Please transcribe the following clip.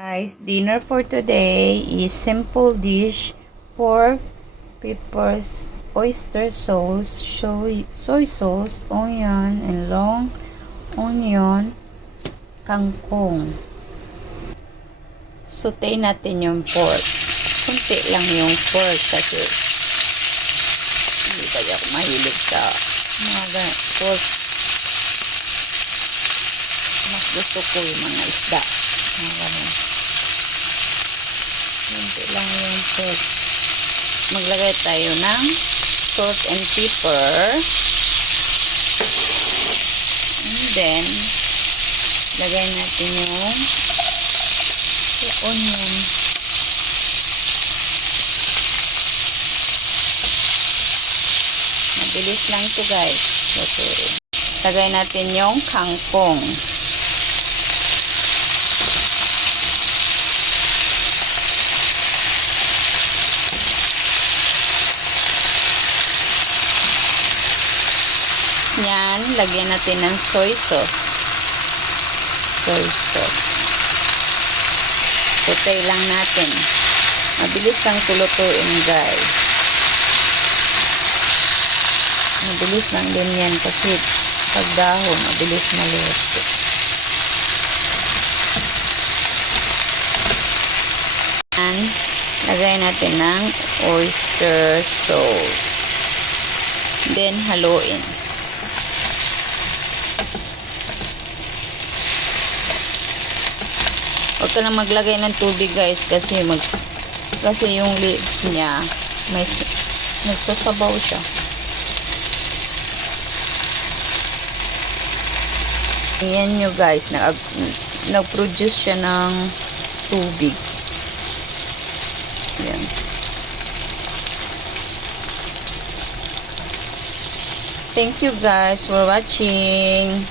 Guys, dinner for today is simple dish: pork, peppers, oyster sauce, soy sauce, onion, and long onion, kangkong. Saute natin yung pork. Kunti lang yung pork kasi hindi kaya ako mahilig sa mga pork. Mas gusto ko yung mga isda. Mga ganun. Kunti lang yung pork. Maglagay tayo ng salt and pepper. And then, lagay natin yung onion. Mabilis lang ito, guys. Lagay natin yung kangkong. Yan, lagyan natin ng soy sauce. Soy sauce. Saute lang natin. Mabilis lang kulutuin, guys. Mabilis lang din yan kasi pag dahon, mabilis maluto. Yan, lagay natin ng oyster sauce. Then, haluin. Huwag ka na maglagay ng tubig, guys, kasi yung leaves niya may nagsasabaw siya. Ayan nyo, guys, nag-produce siya ng tubig. Ayan. Thank you, guys, for watching.